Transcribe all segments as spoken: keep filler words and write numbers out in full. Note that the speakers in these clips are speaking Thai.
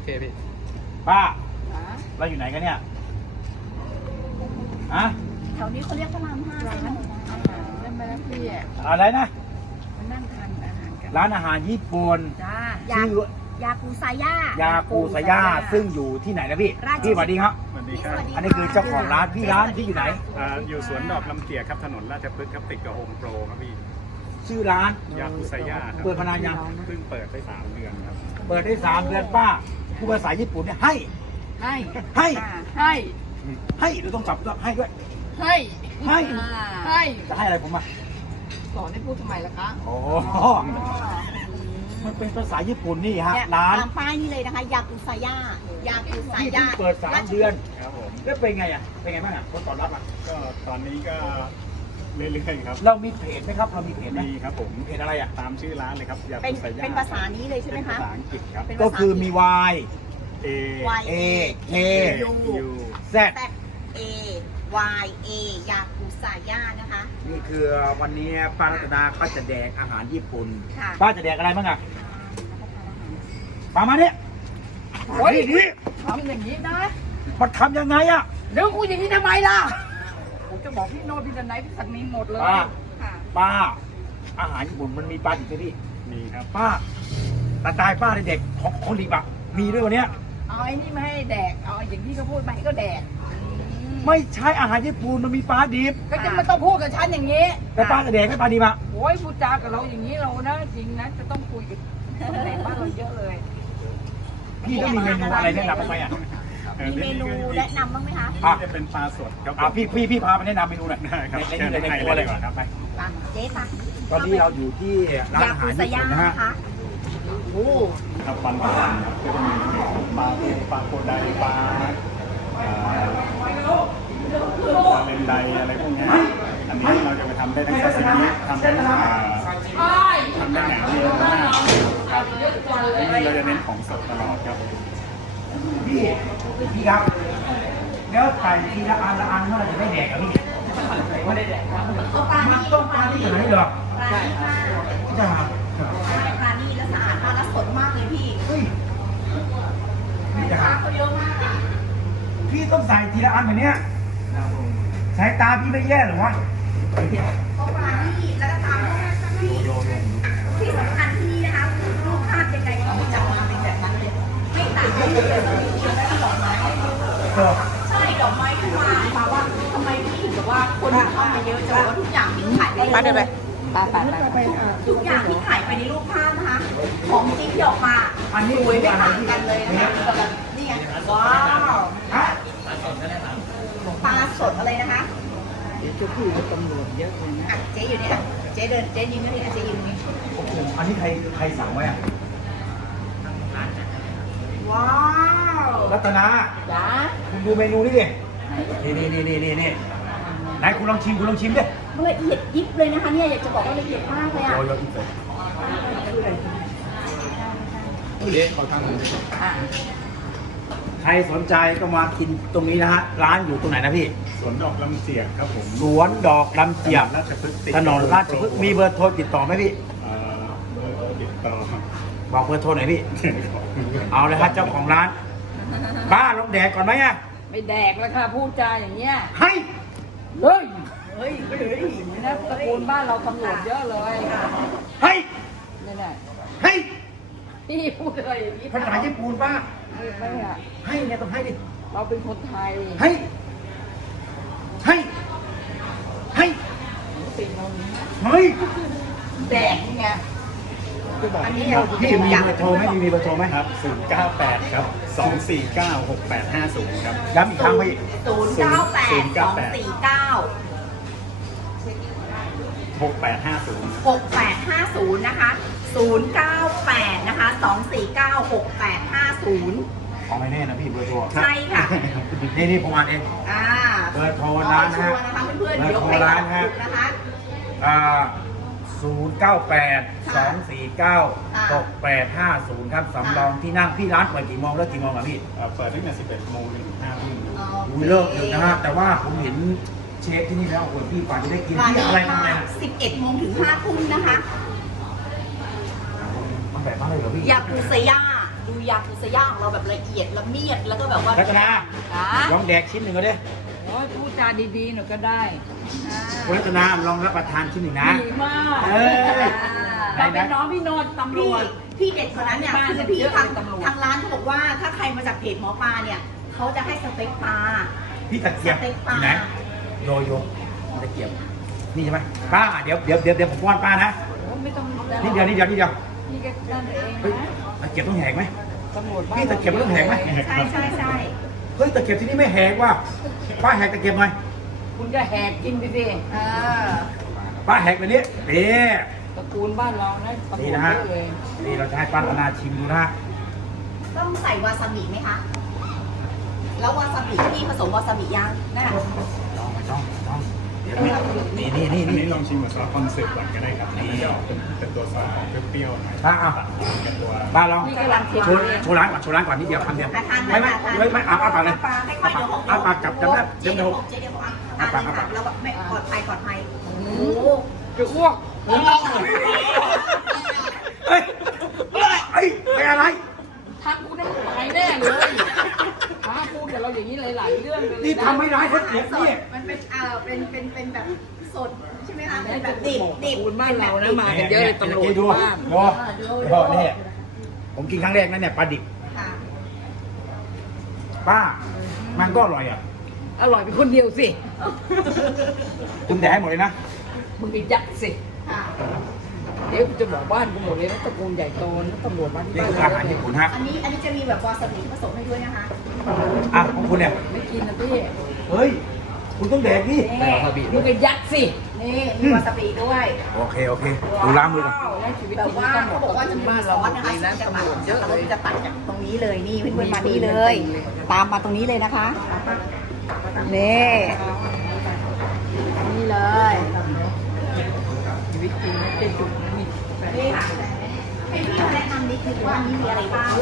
เคพี่ป้าเราอยู่ไหนกันเนี่ยอะแถวนี้เขาเรียกพระรามห้าร้านใช่ไหมอาหารใช่ไหมพี่อ่ะอะไรนะมานั่งทานอาหารกันร้านอาหารญี่ปุ่นจ้าชื่อยากูซาย่ายากูสยาซึ่งอยู่ที่ไหนนะพี่ราชพี่สวัสดีครับสวัสดีครับอันนี้คือเจ้าของร้านพี่ร้านที่อยู่ไหนอ่าอยู่สวนดอกลำเจียครับถนนราชพฤกษ์ครับติดกับโฮมโปรครับพี่ชื่อร้านยาคุซายาครับเปิดมานานยังเพิ่งเปิดได้สามเดือนครับเปิดได้สามเดือนป้าผู้ภาษาญี่ปุ่นเนี่ยให้ให้ให้ให้ให้หรือต้องจับด้วยให้ด้วยให้ให้ให้จะให้อะไรผมอ่ะสอนให้พูดทำไมล่ะคะโอ้มันเป็นภาษาญี่ปุ่นนี่ฮะเนี่ยร้านตามป้ายนี่เลยนะคะยากูซาย่ายากูซาที่เพิ่ย่างเปิดสามเดือนครับผมแล้วเป็นไงอ่ะเป็นไงบ้างอ่ะคนตอบรับอ่ะก็ตอนนี้ก็เรื่อยๆครับเรามีเพจไหมครับเรามีเพจไหมมีครับผมเพจอะไรอ่ะตามชื่อร้านเลยครับยาเป็นคุซายาเป็นภาษานี้เลยใช่ไหมเป็นคะภาษาอังกฤษครับเป็นก็คือมี Y A Y A K U Z Z A Y A ยากูซาย่านะคะนี่คือวันนี้ป้ารัตนาเขาจะแดกอาหารญี่ปุ่นค่ะป้าจะแดกอะไรบ้างอ่ะป้ามาเนี่ยโอ้ยนี่นี่ทำอย่างนี้นะมันทำยังไงอ่ะเดี๋ยวกูอย่างนี้ทำไมล่ะผมจะบอกพี่โน้ตพี่ดันไหนพี่สักนี้หมดเลยป้าค่ะป้า อาหารญี่ปุ่นมันมีปลาดิบไหมพี่มีครับป้าตาตายป้าในเด็กของคนดิบอะมีด้วยวันเนี้ยเอาไอ้นี่มาให้แดกเอาอย่างที่เขาพูดมาให้ก็แดกไม่ใช่อาหารญี่ปุ่นมันมีปลาดิบก็จะไม่ต้องพูดกับฉันอย่างนี้แต่ป้าจะแดกไม่ปลาดิบอะโอ้ยพูดจากับเราอย่างนี้เรานะจริงนะจะต้องคุยกับคนในบ้านเราเยอะเลยพี่ต้องมีเมนูอะไรแนะนำบ้างไหมอะมีเมนูแนะนำบ้างไหมคะอ่ะนี่จะเป็นปลาสดครับอ่ะพี่พี่พี่พาไปแนะนำเมนูหน่อยได้ครับในเชิญในในในครัวเลยก่อนครับไปตามเจ๊ค่ะตอนนี้เราอยู่ที่ร้านยาอาหากูรซาญี่ย่าปุ่นนะฮะนะคะโอ้ครับปันปันครับก็จะมีปลาเค็มปลาโคไดปลาอ่าปลาเลนไดอะไรพวกเนี้ยอันนี้เราจะไปทำได้ทั้งซาซิมิทำได้อ่าทำได้แหนมเนืองมากครับที่นี่เราจะเน้นของสดตลอดครับพี่พี่ครับแล้วไก่ทีละอันละอันเมื่อไหร่จะได้แดกอะพี่ไม่ได้แดกเอาปลานี่ต้องปลาที่ไหนเหรอปลานี่ค่ะจ้าปลานี่แล้วสะอาดมากแล้วสดมากเลยพี่เฮ้ยปพี่ลาจ๋าเขาเยอะมากอ่ะพี่ต้องใส่ทีละอันแบบเนี้ยสายตาพี่ไม่แย่เหรอวะเอาปลานี่แล้วก็ตามที่ที่สำคัญที่นี่นะคะรูปภาพยังไงก็ไม่จะออกมาเป็นแบบนั้นเลยไม่ต่างกันเลยแล้วดอกไม้เออใช่ดอกไม้ขึ้นมาค่ะว่าทำไมพี่ถึงแบบว่าคนเข้ามาเยอะจังว่าทุกอย่างที่ถ่ายไปไปเดี๋ยวไปไปไปไปทุกอย่างที่ถ่ายไปในรูปภาพนะคะ ของจริงที่ออกมาอันนี้สวยไม่ต่างกันเลยนะคะแบบนี่ไงว้าวฮะปลาสดอะไรนะคะเดี๋ยวจะคุยกับตำรวจเยอะเลยนะอ่ะเจ๊อยู่เนี่ยเจ๊เดินเจ๊ยืนนี่อ่ะเจ๊ยืนนี่โอ้โหอันนี้ใครใครสั่งไว้อะว้าวรัตนาจ้าคุณดูเมนูนี่ดินี่นี่นี่นี่นี่นี่ไหนคุณลองชิมคุณลองชิมดิละเอียดยิบเลยนะคะเนี่ยอยากจะบอกว่าละเอียดมากเลยอ่ะโยโย่อีกเลยเอ๊ะเขาทำอ่ะใครสนใจก็มากินตรงนี้นะฮะร้านอยู่ตรงไหนนะพี่สวนดอกลำเจียกครับผมสวนดอกลำเจียบราชพฤกษ์ติดถนนราชพฤกษ์มีเบอร์โทรติดต่อไหมพี่เอ่อเบอร์โทรติดต่อบอกเบอร์โทรหน่อยพี่ เอาเลยครับเจ้าของร้านป้าลองแดกก่อนไหมอะไม่แดกแล้วค่ะพูดจาอย่างเงี้ยให้เฮ้ยเฮ้ยเฮ้ยนี่นะตระกูลบ้านเราตำรวจเยอะเลยให้นี่แหละให้พี่พูดอะไรอย่างนี้ภาษาญี่ปุ่นป้าไม่ไม่อะให้เนี่ยต้องให้ดิเราเป็นคนไทยให้ให้ให้ติดเรานี้เฮ้ยแดกนี่ไงอันนี้พี่มีเบอร์โทรไหมมีเบอร์โทรไหมครับศูนย์เก้าแปดครับสองสี่เก้าหกแปดห้าศูนย์ครับย้ำอีกครั้งพี่ศูนย์เก้าแปดสองสี่เก้าหกแปดห้าศูนย์หกแปดห้าศูนย์นะคะศูนย์เก้าแปดนะคะสองสี่เก้าหกแปดห้าศูนย์ของไม่แน่นะพี่เบอร์โทรใช่ค่ะนี่นี่ผมอ่านเองอ่าเบอร์โทรร้านนะชัฮะวร์นะคะเพื่อนๆเดี๋ยวใครตอบถูกนะคะอ่าศูนย์เก้าแปดสองสี่เก้าหกแปดห้าศูนย์ครับสำรองที่นั่งพี่ร้านเปิดกี่โมงแล้วกี่โมงอ่ะพี่เอ่อเปิดตั้งแต่สิบเอ็ดโมงถึงห้าทุ่มดูเลิกอยู่นะฮะแต่ว่าผมเห็นเชฟที่นี่แล้วโอ้ยพี่ป่านจะได้กินร้านที่นี้อะไรมาทำอะไรนะสิบเอ็ดโมงถึงห้าทุ่มนะคะมันแบบนั้นเลยเหรอพี่ยากูซาย่าดูยากุสย่าของเราแบบละเอียดละเมียดแล้วก็แบบว่ารัตนาอ่าลองแดกชิ้นหนึ่งก็ได้โอ้ยพูดจาดีๆหน่อยก็ได้คุณรัตนาลองรับประทานชิ้นหนึ่งนะดีมากเออเราเป็นน้องพี่โนนท์ตำรพี่วจพี่เด็ดกว่านั้นเนี่ยบ้านคือพี่เยอะทางเป็นตำรวจทางร้านเขาบอกว่าถ้าใครมาจากเพจหมอปลาเนี่ยเขาจะให้สเต็กปลาพี่ตะเกียบสเต็กปลาที่ไหนโยโย่ตะเกียบนี่ใช่ไหมป้าเดี๋ยวเดี๋ยวเดี๋ยวเดี๋ยวผมป้อนป้านะโอ้ยไม่ต้องนิดเดียวนิดเดียวนิดเดียวพี่ก็นั่นเองเฮ้ยนะตะเกียบต้องแหกไหมตำรวจบ้านพี่ตะเกียบต้องแหกไหมใช่ใช่ใช่เฮ้ยตะเกียบที่นี่ไม่แหกว่ะป้าแหกตะเกียบหน่อยคุณจะแหกกินไปสิเออป้าแหกไปนี้นี่ตระกูลบ้านเรานะตำรนี่วจนะเยฮะอะเลยนี่เราจะให้ป้ารัตนาชิมดูนะฮะต้องใส่วาซาบิไหมคะแล้ววาซาบิพี่ผสมวาซาบิยังนั่นน่ะต้องไม่ต้องไม่ต้องเดี๋ยวนี่นี่นี่อันนี่นี้ลนี่องชิมกับซอสคอนเซ็ปต์ก่อนก็ได้ครับอันนี้จะออกเป็นเป็นตัวซอสออกเปรี้ยวๆหน่อยป้าเอากับตัวป้าลองพี่กำลังเทโชว์โชว์ร้านก่อนโชว์ร้านก่อนนิดเดียวคำเดียวอาทานไม่ไม่ไม่ไม่อาปากเลยปลาให้ค่อยเดี๋ยวหกอาปากจับจับได้เดี๋ยวเดี๋เดี๋ยยว วหกเดี๋ยวหกอ่ะทานเลยค่ะแล้วแบบไม่ปลอดภัยปลอดภัยโอ้โหจะอ้วกเฮ้ยเฮ้ยเป็นอะไรทักกูน้ำตายแน่เลยมาพูดกับเราอย่างนี้หลายๆเรื่องเลยนี่ทำไม่ร้ายคนเสียสนี่ดมันเป็นเอ่อเป็นเป็นเป็นแบบสดใช่ไหมคะเป็นแบบดิบดิบตระกูลบ้านเรานะมากันเยอะเลยตำรวจดูบ้านดูดูนี่ผมกินครั้งแรกนั่นเนี่ยปลาดิบค่ะป้า มันก็อร่อยอ่ะอร่อยเป็นคนเดียวสิคุณแดกให้หมดเลยนะมึงไปยัดสิค่ะเดี๋ยวกูจะบอกบ้านกูหมดเลยนะตระกูลใหญ่โตนะตำรวจบ้านนี่คืออาหารญี่ปุ่นฮะอันนี้อันนี้จะมีแบบวาซาบิผสมให้ด้วยนะคะอ่ะของคุณเนี่ยไม่กินนะพี่เฮ้ย คุณต้องแดกดินี่มึงไปยัดสินี่มีวาซาบิด้วยโอเคโอเคดูล้างมือก่อนแล้วชีวิตแต่จริงว่าต้องหมเขาดบอกว่าจะมีบ้านซเราอสนะนะคะนะจะตำรวจเยอะเลยจะตัดจากตรงนี้เลยนี่เพื่อนๆมานี่เลย ตามมาตรงนี้เลยนะคะนี่นี่เลยชีวิตจริงไม่ใช่จุดนี้นี่ค่ะให้พี่มาแนะนำนิดนึงว่าอันนี้มีอะไรบ้าง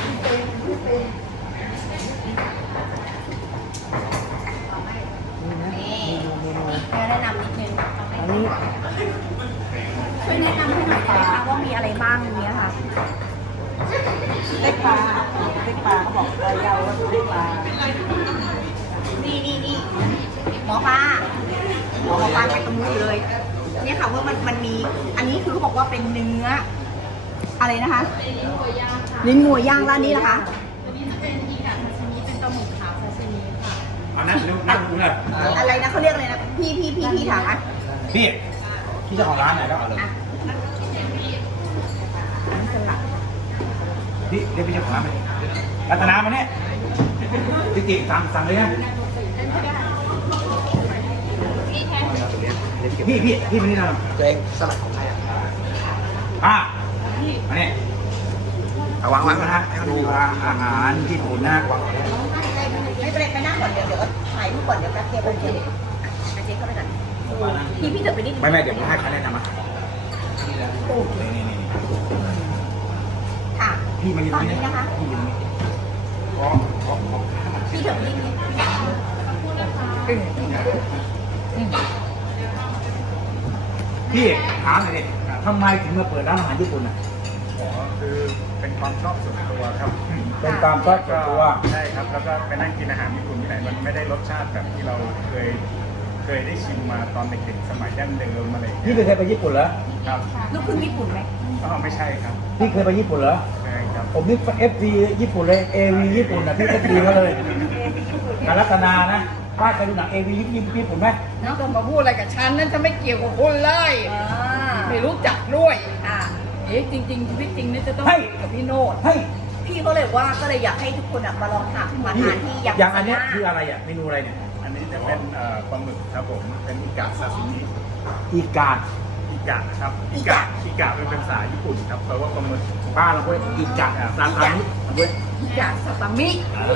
นี่แนะนำนิดนึงอันนี้ช่วยแนะนำให้หน่อยได้ไหมคะว่ามีอะไรบ้างเนี้ยค่ะเล็กปลาเล็กปลาเขาบอกปลายาวว่าเล็กปลานี่นี่นี่หมอปลาหมอปลาไปตรงนู้นอยู่เลย เนี่ยค่ะว่ามันมันมี อันนี้คือเขาบอกว่าเป็นเนื้อ อะไรนะคะลิ้นงัวย่างร้านนี้นะคะเอานั่งเร็วนั่งดูเลยอะไรนะเขาเรียกอะไรนะพี่พี่พี่พี่ถามอ่ะพี่พี่เจ้าของร้านไหนแล้วเอาเลยอ่ะพี่เรียกพี่เจ้าของร้านไหมรัตนามาเนี่ยพี่ติสั่งสั่งเลยนะพี่พี่พี่มานี่นะเจงสลัดของใครอ่ะอ่ะมาเนี่ยเอาวางวางนะฮะดูอาหารญี่ปุ่นนะวางไว้ไม่เป็นไรไปนั่งก่อนเดี๋ยวเดี๋ยวถ่ายรูปก่อนเดี๋ยวแป๊บเดียวโอเคอาเจ๊เข้าไปก่อนพี่พี่เถอะไปนิดนึงไม่ไม่เดี๋ยวผมให้เขาแนะนำมานี่นี่นี่ค่ะพี่มายืนตตรอนงนี้นี้นะคะพี่ยืนตรงนี้ขอขอขอพี่เถอะไปนิดนึงพี่ถามหน่อยดิทำไมถึงมาเปิดร้านอาหารญี่ปุ่นอ่ะอ๋อคือเป็นความชอบส่วนตัวครับเป็นตามชอบส่วนตัวใช่ครับแล้วก็ไปนั่งกินอาหารญี่ปุ่นที่ไหนมันไม่ได้รสชาติแบบที่เราเคยเคยได้ชิมมาตอนเด็กๆสมัยดั้งเดิมอะไรอย่างพี่เงี้ยเคยไปญี่ปุ่นเหรอครับลูกครึ่งญี่ปุ่นไหมอ๋อไม่ใช่ครับพี่เคยไปญี่ปุ่นเหรอใช่ครับผมนี่เอฟซีญี่ปุ่นเลยเอวีญี่ปุ่นนะพี่เอฟซีเขาเลยการรัตนานะป้าเคยดูหนังเอวีญี่ปุ่นไหมน้องต้องมาพูดอะไรกับฉันนั่นจะไม่เกี่ยวกับคุณเลยอ่าไม่รู้จักด้วยอ่าเอ๊ะจริงๆชีวิตจริงนี่จะต้องกับพี่โนดเฮ้ยพี่ก็เลยว่าก็เลยอยากให้ทุกคนอะมาลองทานมาพี่ทานที่ยำอย่างอันเนี้ยคืออะไรอ่ะเมนูอะไรเนี่ยอันนี้จะเป็นเอ่อปลาหมึกครับผมเป็นอิกะซาซิมิอีกาดอิกะครับอิกะอิกะเป็นภาษาญี่ปุ่นครับแปลว่าปลาหมึกป้าเราเว้ยอีกาดซาตานิเว้ยจากสตามิ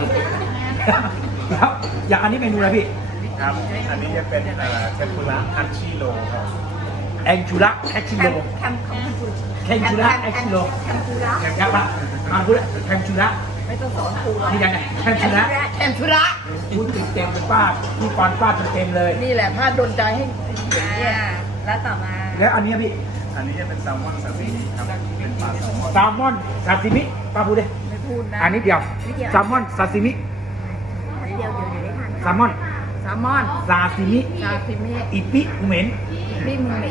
แล้วอย่างอันนี้เมนูอะไรพี่ครับอันนี้จะเป็นเอ่อเทมปุระคัตชิโร่ครับแองชูระแอคชิแคโลมแคมแคมพูแคนชูระแอคชิโลแคมพูระแคนชูระมาพูดแคนชูระไม่ต้องสอนครูหรอกนี่ยังไงแคนชูระแทนธุระพูดติดเต็มเป็นป้าที่ฟันป้าเต็มเลยนี่แหละพาดโดนใจให้อ่าแล้วต่อมาแล้วอันเนี้ยพี่อันนี้จะเป็นแซลมอนซาซิมิครับเป็นปลาแซลมอนแซลมอนซาซิมิป้าพูดดิไม่พพูดนะอันนี้เดียวนิดเดียวแซลมอนซาซิมิเดี๋ยวเดี๋ยวเดี๋ยวได้ทานแซลมอนแซลมอนซาซิมิซาซิมิอิปิเหม็นพี่มึงเหม็น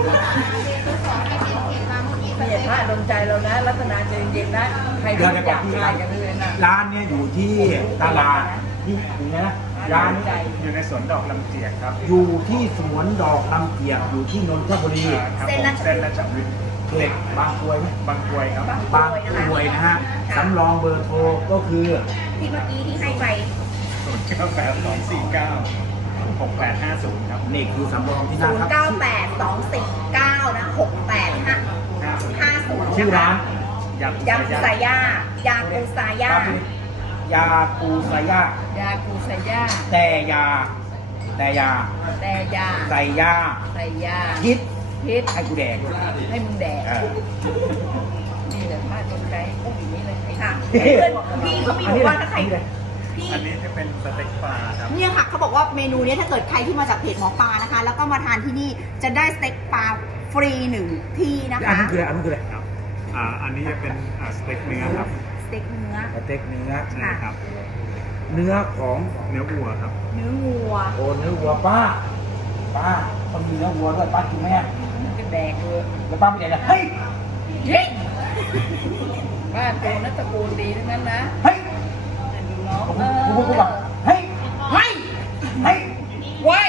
ไม่เห็นว่าดนใจเรานะ รัตนาใจเย็นๆนะ ใครเดี๋ยวที่เดี๋ยวอก่อนยากพี่อะไรกันเลยนะร้านเนี้ยอยู่ที่ตลาดที่อยู่ไหนนะร้านนี้อยู่ในสวนดอกลำเจียกครับอยู่ที่สวนดอกลำเกียกอยู่ที่นนทบุรีครับผมเส้นราชวิทย์เขตบางกรวยไหมบางกรวยครับบางกรวยนะฮะสำรองเบอร์โทรก็คือที่เมื่อกี้ที่ให้ไปศูนย์เก้าแปดสองสี่เก้าหกแปดห้าศูนย์ครับนี่คือสำรองที่ศูนั่นนครัย์บเก้าแปดสองสี่เก้านะหกแปดห้าห้าศูนย์ชื่อร้านยยากุซายายากุซายายาปูสายายากูใส่ย่าแต่ยา แต่ยาแต่ยาใส่ยาใส่ยาคิดพิษให้กูแดกให้มึงแดกเออนี่แหละบ้านดนใจพูดอย่างนี้เลยไอ้ค่ะเฮ้ยเพื่อนพี่เขามีบอกว่าถ้าใครอันนี้เลยพี่อันนี้จะเป็นสเต็กปลาครับเนี่ยค่ะเขาบอกว่าเมนูเนี้ยถ้าเกิดใครที่มาจากเพจหมอปลานะคะ แล้วก็มาทานที่นี่จะได้สเต็กปลาฟรีหนึ่งที่นะอันคะนั้นคืออะไรอันนั้นคืออะไรครับอ่าอันนี้จะเป็นอ่าสเต็กเนื้อครับสเต็กเนื้อสเต็กเนื้อใช่ครับเนื้อของเนื้อวัวครับเนื้อวัวโอ้เนื้อวัวป้า ป้าต้องมีเนื้อวัวด้วยป้ากินไหมอะมันก็แดกเลยแล้วป้าไม่ได้เลยเฮ้ยเฮ้ยบ้านกูนัตระกูลดีทั้งนั้นนะเฮ้ยแต่ดูน้องผมเออผมผมบอกเฮ้ยเฮ้ยเฮ้ยไว้ย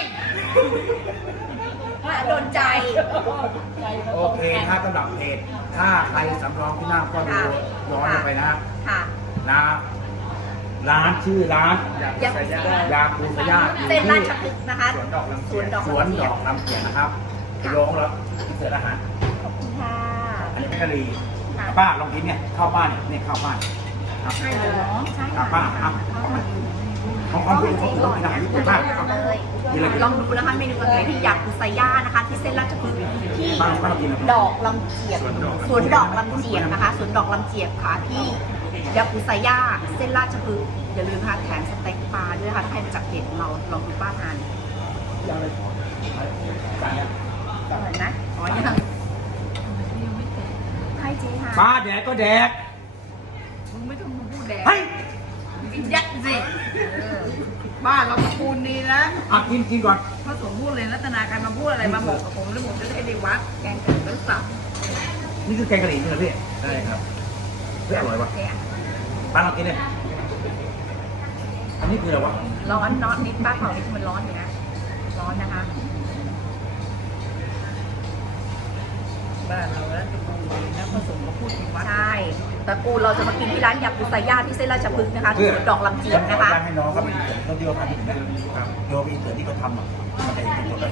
โดนใจโอเคถ้าสำหรับเพจถ้าใครสำรองที่นั่งก็ดูย้อนลงไปนะค่ะนะร้านชื่อร้านยากุซายายาคูสยาอยู่เส้นราที่ชพฤกษ์นะคะสวนดอกลำสเจีวย นกดอกสวนลำดเจียอก กลำเกียรนะครับไปโยงแล้วเสิร์ฟอาหารขอบคุณค่ะอันนี้เป็นกะหรี่ค่ะป้าลองกินเนี่ยข้าวป้าเนี่ยเนี่ยข้าวป้าครับใช่เหรอใช่อ่ะป้าครับของของคุณของคุณอาหารญี่ปุ่นป้าครับเลยกินอะไรกินลองดูนะคะเมนูกันเลยที่ยากุซายานะคะ ที่เส้นราชพฤกษ์ที่ป้าป้ากินอะไรดอกลำเจียกสวนดอกลำเจียกนะคะสวนดอกลำเจียกค่ะที่ยากุซายาเส้นราชพฤกษ์อย่าลืมนะคะแถมสเต็กปลาด้วยค่ะถ้าใครมาจากเพจของเราลองดูป้าทานยังเลยสั่งยังอร่อยนะอ๋อยังให้เจ๊ค่ะป้าแดกก็แดกมึงไม่ต้องมาพูดแดกเฮ้ยกินยัดสิเออบ้านเราตระกูลดีนะอ่ะกินกินก่อนพระสงฆ์พูดเลยรัตนาการมาพูดอะไรมาบอกกับผมแล้วผมจะได้ไปวัดแกงไก่แล้วสับนี่คือแกงกะหรี่นี่เหรอพี่ใช่ครับเฮ้ยอร่อยวะป้าลองกินเลยอันนี้คืออะไรวะร้อนร้อนนิดป้าของนิดมันร้อนอยู่นะร้อนนะคะบ้านเราแล้วตระกูลดีนะพระสงฆ์มาพูดที่วัดใช่ตระกูลเราจะมากินที่ร้านยากุซายาที่เส้นราชพฤกษ์นะคะที่สวนดอกลำเจียกนะคะให้น้องเขาไปเสิร์ฟต้องเดียวกันนะครับโยไปเสิร์ฟที่เขาทำอ่ะมันจะเห็นเป็นตัวเลย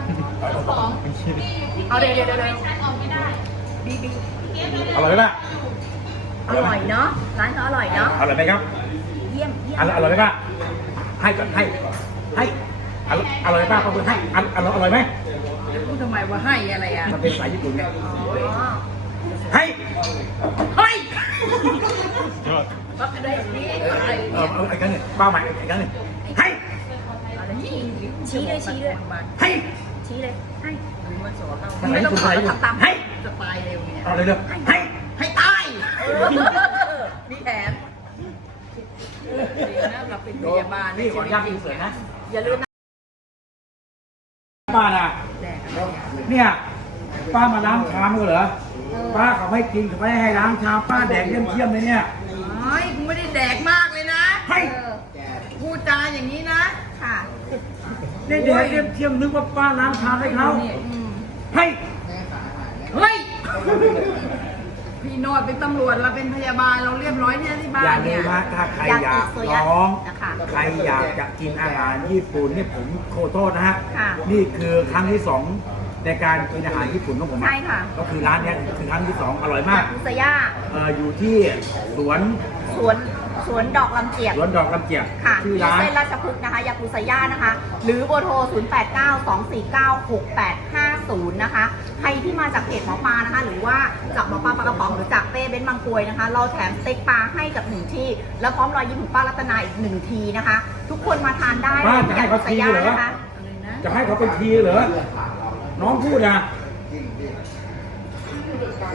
เอาเดี๋ยวเดี๋ยวเดี๋ยวบีบีอร่อยไหมป้าอร่อยเนาะร้านเขาอร่อยเนาะอร่อยไหมครับเยี่ยมเยี่ยมอร่อยอร่อยไหมป้าให้ก่อนให้ให้อร่อยอร่อยไหมป้าขอบคุณให้อร่อยอร่อยไหมจะพูดทำไมว่าให้อะไรอ่ะมันเป็นสายญี่ปุ่นไงอ๋อให้เฮ้ยยอดรับได้ดีอะไรเออเอาอีกครั้งหนึ่งป้าใหม่อีกครั้งหนึ่งให้อะไรนี่ชี้เลยชี้เลยให้ชี้เลยให้มันสอนเราภาษาญี่ปุ่นภาษาญี่ปุ่นทำตามให้จะตายเร็วเนี่ยเอาเลยเร็วให้ให้ตายมีแผนดีนะเราเป็นพยาบาลนี่ขออนุญาตกินเสร็จนะอย่าลืมนะป้าน่ะแดกอะไรเนี่ยเนี่ยป้ามาล้างชามก็เหรอป้าเขาให้กินเขาไม่ให้ล้างชามป้าแดกเยี่ยมเทียมเลยเนี่ยเฮ้ยกูไม่ได้แดกมากเลยนะให้เออพูดจาอย่างนี้นะค่ะได้แดกเยี่ยมเทียมนึกว่าป้าล้างชามให้เขาอืมให้เฮ้ย พี่โนดเป็นตำรวจเราเป็นพยาบาลเราเรียบร้อยที่ที่บ้าอย่าน ลืเนี่ยมนะถ้าใครอยากลองนะคะใครอยากจะกินอาหารญี่ปุ่นนี่ผมขอโทษนะฮะค่ะนี่คือครั้งที่สองในการกินอาหารญี่ปุ่นของผมอะใช่ค่ะก็คือร้านเนี้ยคือครั้งที่สองอร่อยมากกุซายาเอ่ออยู่ที่สวนสวนสวนดอกลำเจียกสวนดอกลำเจียกค่ะชื่อที่ร้านเส้นราชพฤกษ์นะคะยากุซายานะคะ หรือเบอร์โทร ศูนย์ แปด เก้า สอง สี่ เก้า หก แปด ห้า ศูนย์ นะคะ ใครที่มาจากเพจหมอปลานะคะ หรือว่าจากหมอปลาปลากระป๋องหรือจากเป้เบ้นบางกรวยนะคะ เราแถมสเต็กปลาให้กับหนึ่งที่ แล้วพร้อมรอยยิ้มของป้ารัตนาอีกหนึ่งทีนะคะ ทุกคนมาทานได้ป้าจะให้เขาฟรีเหรอนะคะอะไรนะจะให้เขาเป็นทีเหรอ น้องพูดนะอ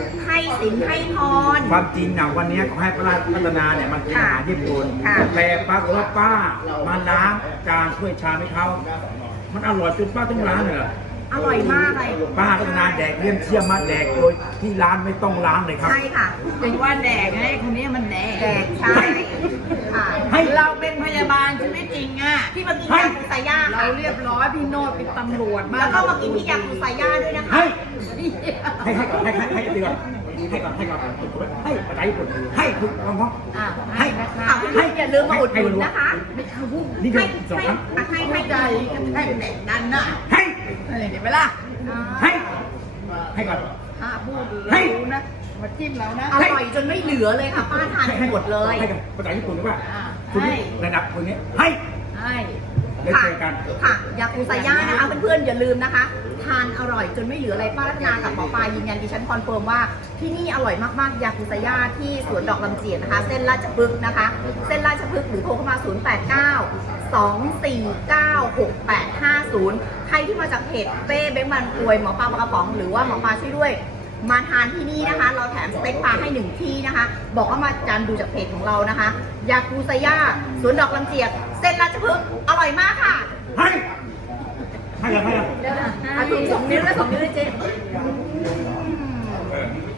ให้สินให้พรความจริงนะวันนี้เขาให้พระราชพัฒนาเนี่ยมันเป็นอาหารญี่ปุ่นค่ะแต่ปรากฏว่าป้ามาล้างจานถ้วยชามให้เขามันอร่อยจนป้าต้องล้างเลยเหรออร่อยมากเลยป้าพัฒนาแดกเลี่ยมเชี่ยมมาแดกโดยที่ร้านไม่ต้องล้างเลยครับใช่ค่ะเป็นว่าแดกไงคนนี้มันแดกแดกใช่ค่ะให้เราเป็นพยาบาลชีวิตจริงอ่ะที่มากินยากุซาย่าเราค่ะเรียบร้อยพี่โนดเป็นตำรวจมาแล้วก็มากินที่ยากุซาย่าด้วยนะคะให้ให้ให้ก่อนให้ให้ให้ดีก่อนให้ก่อนให้ก่อนให้ภาษาญี่ปุ่นให้ถูกต้องครับอ่ะให้นะคะค่ะเพื่อนๆอย่าลืมมาอุดหนุนนะคะไม่เอาพูดนี่ให้คือสองให้ครั้งให้ไม่ให้ใจกันแค่แดกนั้นน่ะให้เออเห็นไหมล่ะให้ให้ก่อนถ้าพูดให้เรารู้นะมาจิ้มเรานะอร่อยจนไม่เหลือเลยค่ะป้าทานหมดเลยให้กับภาษาญี่ปุ่นว่าอ่าคุณให้ระดับคนนี้ให้ให้ได้ค่ะเจอกันค่ะยากุซาย่านะคะเพื่อนๆอย่าลืมนะคะ ทานอร่อยจนไม่เหลืออะไรป้ารัตนากับหมอปลายืนยันดิฉันคอนเฟิร์มว่าที่นี่อร่อยมากๆยากุซาย่าที่สวนดอกลำเจียกนะคะ เส้นราชพฤกษ์นะคะ เส้นราชพฤกษ์หรือโทรเข้ามา ศูนย์ แปด เก้า สอง สี่ เก้า หก แปด ห้า ศูนย์ ใครที่มาจากเพจเป้เบ้งมันกรวยหมอปลาปลากระป๋องหรือว่าหมอปลาช่วยด้วย มาทานที่นี่นะคะ เราแถมสเต็กปลาให้หนึ่งที่นะคะ บอกว่ามาจานดูจากเพจของเรานะคะ ยากูซาย่าสวนดอกลำเจียกเส้นราชพฤกษ์อร่อยมากค่ะให้ให้กันให้กันเอาถุงสองนิ้วและสองนิ้วเลยเจ๊เออ